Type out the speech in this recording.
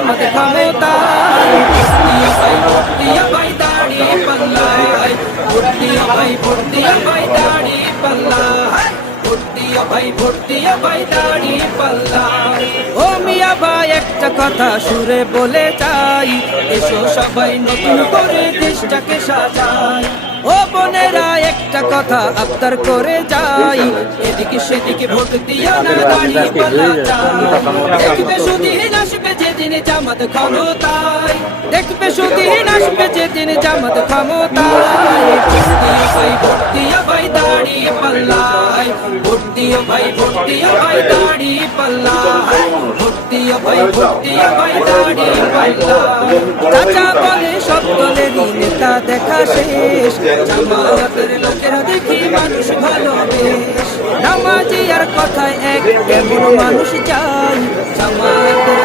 জামাত ক্ষমতায়। ভোট দিয়া ভাই দাড়ি পাল্লায়, ভোট দিয়া ভাই, ভোট দিয়া ভাই দাড়ি পাল্লায়, ভোট দিয়া ভাই, ভোট দিয়া ভাই দাড়ি পাল্লায়। ও মিয়া ভাই একটা কথা সুরে বলে যাই, এসো সবাই নতুন করে দেশটাকে সাজাই। ও বোনেরা একটা কথা আবদার করে যাই, এদিকে সেদিকে ভোট দিয়া না দাঁড়িয়ে পাল্লা যায়। দেখবে সুদিন আসবে যেদিন জামাত ক্ষমতায়, দেখবে সুদিন আসবে যেদিন জামাত ক্ষমতায়। ভোট দিয়া ভাই দাঁড়িয়ে পাল্লায়, ভোট দিয়া ভাই, ভোট দিয়া ভাই দাঁড়িয়ে পাল্লায়, ভোট দিয়া ভাই, ভোট দিয়া ভাই দাঁড়িয়ে পাল্লায়। চাচা বলে সব দলেরই নেতা দেখা শেষ, জামাতের লোকেরা দেখি মানুষ ভালো বেশ। নামাজি আর কথায় এক, এমন মানুষ চাই, জামাতের